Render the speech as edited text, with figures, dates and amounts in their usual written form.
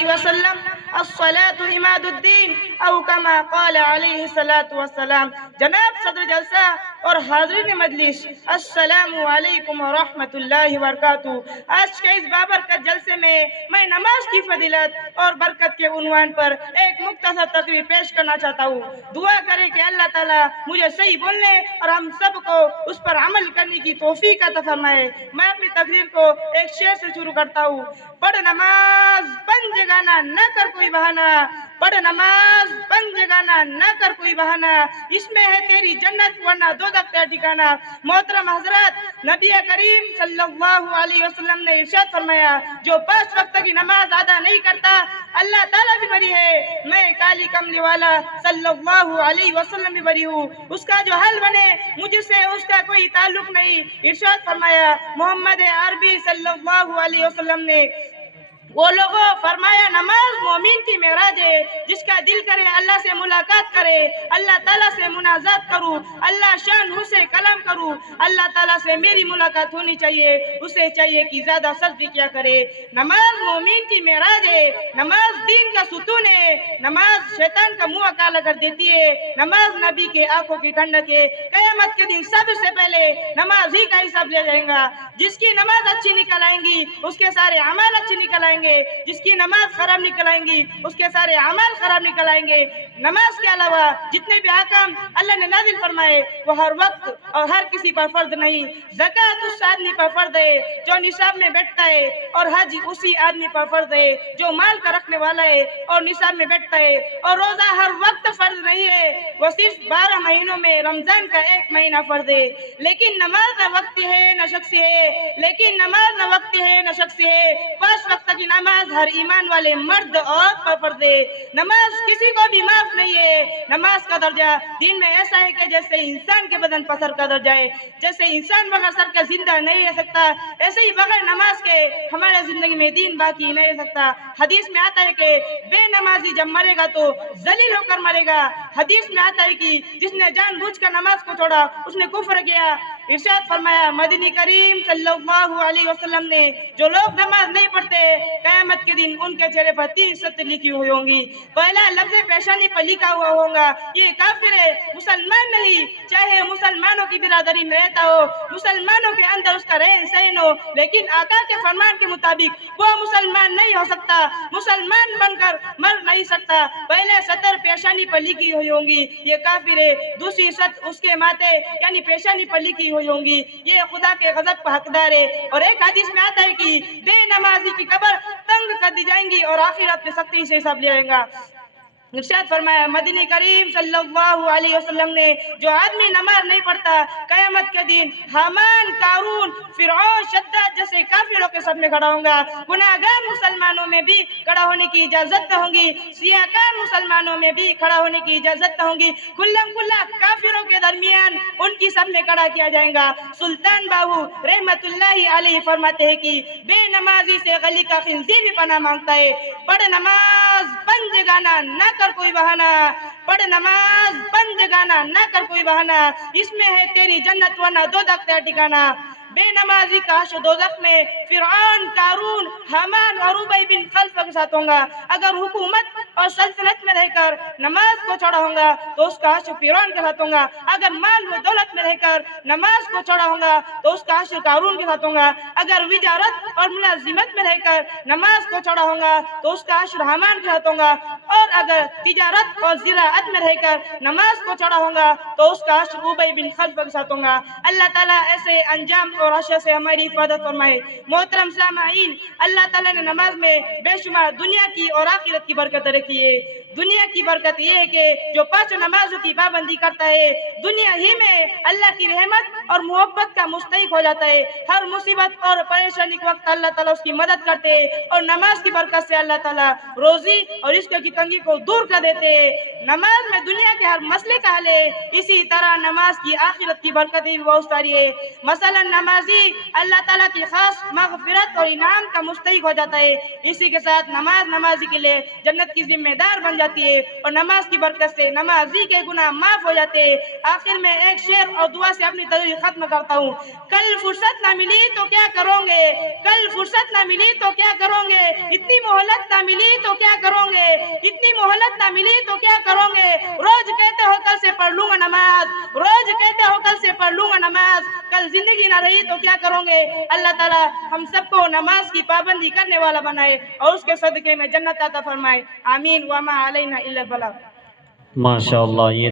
علیہ وسلم الصلاۃ عماد الدین او کما قال علیہ الصلاۃ والسلام۔ جناب صدر جلسہ اور حاضرین مجلس، السلام علیکم ورحمۃ اللہ وبرکاتہ۔ آج کے اس بابرکت جلسے میں نماز کی فضیلت اور برکت کے عنوان پر ایک مختصر تقریر پیش کرنا چاہتا ہوں۔ دعا کریں کہ اللہ تعالیٰ مجھے صحیح بولنے اور ہم سب کو اس پر عمل کرنے کی توفیق عطا فرمائے۔ میں اپنی تقریر کو ایک شعر سے شروع کرتا ہوں۔ پڑھ نماز بن جگانا نہ کر کوئی بہانہ، پڑھ نماز بن جگانا نہ کر کوئی بہانہ، اس میں ہے تیری جنت ورنہ دوزخ کا ٹھکانہ۔ محترم حضرات، نبی کریم صلی اللہ علیہ وسلم نے ارشاد فرمایا، جو 5 وقت کی نماز ادا نہیں کرتا اللہ تعالیٰ بھی بری ہے، میں کالی کملی والا صلی اللہ علیہ وسلم بھی بری ہوں، اس کا جو حل بنے مجھ سے اس کا کوئی تعلق نہیں۔ ارشاد فرمایا محمد عربی صلی اللہ علیہ وسلم نے، وہ لوگوں فرمایا نماز مومن کی معراج ہے، جس کا دل کرے اللہ سے ملاقات کرے، اللہ تعالیٰ سے مناجات کروں، اللہ شان ہو سے کلام کروں، اللہ تعالیٰ سے میری ملاقات ہونی چاہیے، اسے چاہیے کہ زیادہ سجدے کیا کرے۔ نماز مومن کی معراج ہے، نماز دین کا ستون ہے، نماز شیطان کا منہ کالا کر دیتی ہے، نماز نبی کے آنکھوں کی ٹھنڈک ہے۔ قیامت کے دن سب سے پہلے نماز ہی کا حساب لیا جائے گا۔ جس کی نماز اچھی نکل آئیں گی اس کے سارے اعمال اچھے نکل آئیں گے، جس کی نماز خراب نکل آئیں گی اس کے سارے اعمال خراب نکل آئیں گے۔ نماز کے علاوہ جتنے بھی احکام اللہ نے نازل فرمائے وہ ہر وقت اور ہر کسی پر فرض نہیں۔ زکوٰۃ اس آدمی پر فرض ہے جو نصاب میں بیٹھتا ہے، اور حج اسی آدمی پر فرض ہے جو مال کا رکھنے والا ہے اور نصاب میں بیٹھتا ہے۔ اور روزہ ہر وقت فرض نہیں ہے، وہ صرف 12 مہینوں میں رمضان کا 1 مہینہ فرض ہے۔ لیکن نماز نہ وقتی ہے نہ شخصی ہے، لیکن نماز نہ وقتی ہے نہ شخصی ہے۔ 5 وقت کی نماز ہر ایمان والے مرد اور پر فرض ہے۔ نماز کسی کو بھی معاف نہیں ہے۔ نماز کا درجہ دین میں ایسا ہے کہ جیسے انسان کے بدن پر سر کا درجہ ہے، جیسے انسان بغیر سر کے زندہ نہیں رہ سکتا، ایسے ہی بغیر نماز کے ہمارے زندگی میں دین باقی نہیں رہ سکتا۔ حدیث میں آتا ہے کہ بے نمازی جب مرے گا تو ذلیل ہو کر مرے گا۔ حدیث میں آتا ہے کہ جس نے جان بوجھ کر نماز کو چھوڑا اس نے کفر کیا۔ ارشاد فرمایا مدنی کریم صلی اللہ علیہ وسلم نے، جو لوگ نماز نہیں پڑھتے قیامت کے دن ان کے چہرے پر 3 سطر لکھی ہوئی ہوں گی۔ پہلا لفظ پیشانی پر لکھا ہوا ہوگا یہ کافر ہے، مسلمان نہیں، چاہے مسلمانوں کی برادری میں رہتا ہو، مسلمانوں کے اندر اس کا رہن سہن ہو، لیکن آقا کے فرمان کے مطابق وہ مسلمان نہیں ہو سکتا، مسلمان بن کر مر نہیں سکتا۔ پہلے سطر پیشانی پر لکھی ہوئی ہوں گی یہ کافر ہے، دوسری سطر اس کے ماتھے یعنی پیشانی پر لکھی ہوئی ہوں گی یہ خدا کے غضب کا حقدار ہے۔ اور ایک حدیث میں آتا ہے کہ بے نمازی کی قبر تنگ کر دی جائیں گی اور آخرت میں سختی سے حساب لیا جائے گا۔ ارشاد فرمایا مدنی کریم صلی اللہ علیہ وسلم نے، جو آدمی نماز نہیں پڑھتا قیامت کے دن حامان، قارون، فرعون، شداد جیسے کافروں کے سامنے کھڑا ہوگا۔ گناہگار مسلمانوں میں بھی کھڑا ہونے کی اجازت ہوں گی، سیاہکار مسلمانوں میں بھی کھڑا ہونے کی اجازت ہوں گی، کلم کلا کافروں کے درمیان ان کی سب میں کھڑا کیا جائے گا۔ سلطان باہو رحمت اللہ علیہ فرماتے ہیں کہ بے نمازی سے گلی کا خنزیر بھی پناہ مانگتا ہے۔ پڑھ نماز بن جگانا نہ کر کوئی بہانہ، پڑھ نماز بن جگانا نہ کر کوئی بہانہ، اس میں ہے تیری جنت ورنہ دوزخ کا ٹھکانہ۔ بے نمازی کا حشر دوزخ میں فرعون، قارون، حامان اور ابی بن خلف کے ساتھ ہوں گا۔ اگر حکومت اور سلطنت میں رہ کر نماز کو چھوڑا ہوں گا تو اس کا حشر فرعون کے ساتھ ہوں گا، اگر مال و دولت میں رہ کر نماز کو چھوڑا ہوں گا تو اس کا حشر قارون کے ساتھ ہوں گا، اگر وزارت اور ملازمت میں رہ کر نماز کو چھوڑا ہوں گا تو اس کا حشر حامان کے ساتھ ہوں گا، اور اگر تجارت اور زراعت میں رہ کر نماز کو چھوڑا ہوں گا تو اس کا حشر ابی بن خلف کے ساتھ ہوں گا۔ اللہ تعالیٰ ایسے انجام اور حشر سے ہماری حفاظت فرمائے۔ محترم سامعین، اللہ تعالیٰ نے نماز میں بے شمار دنیا کی اور آخرت کی برکت رکھی ہے۔ دنیا کی برکت یہ ہے کہ جو 5 نمازوں کی پابندی کرتا ہے دنیا ہی میں اللہ کی رحمت اور محبت کا مستحق ہو جاتا ہے۔ ہر مصیبت اور پریشانی کے وقت اللہ تعالیٰ اس کی مدد کرتے ہیں، اور نماز کی برکت سے اللہ تعالیٰ روزی اور رزق کی تنگی کو دور کر دیتے ہیں۔ نماز میں دنیا کے ہر مسئلے کا حل ہے، اسی طرح نماز کی آخرت کی برکتیں بھی بہت ساری ہے۔ مثلا نمازی اللہ تعالیٰ کی خاص مغفرت اور انعام کا مستحق ہو جاتا ہے، اسی کے ساتھ نمازی کے لیے جنت کی ذمہ دار بن جاتی ہے، اور نماز کی برکت سے نمازی کے گناہ معاف ہو جاتے ہیں۔ آخر میں ایک شعر اور دعا سے اپنی تقریر ختم کرتا ہوں۔ کل فرصت نہ ملی تو کیا کرو گے، کل فرصت نہ ملی تو کیا کرو گے، اتنی مہلت نہ ملی تو کیا کرو گے، اتنی مہلت نہ ملی تو کیا کرو گے، روز کہتے ہو کل سے پڑھ لوں گا نماز، روز کہتے ہو کل سے پڑھ لوں گا نماز، کل زندگی نہ رہی تو کیا کرو گے۔ اللہ تعالیٰ ہم سب کو نماز کی پابندی کرنے والا بنائے اور اس کے صدقے میں جنت عطا فرمائے، آمین۔ وما علینا الا البلاغ۔ ماشاء اللہ، یہ